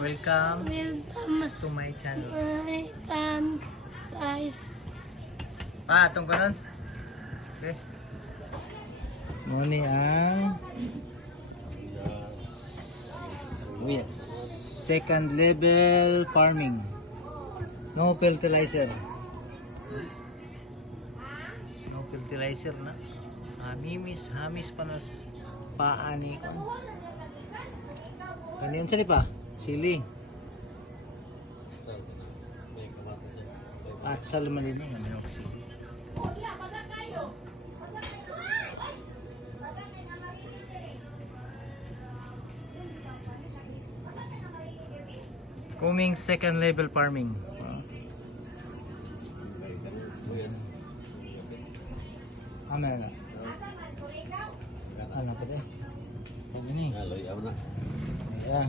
Welcome Welcome to my channel. my fans, guys. Atong kanon. Okay. Muni ang second level farming. No fertilizer. No fertilizer na. Hamis panos paani ko. Kaniyan sali pa? Sili. At sal man din ang sili. Coming second level farming. Amen. Ano pa din? Ano ni? Halo, yaw na. Yeah.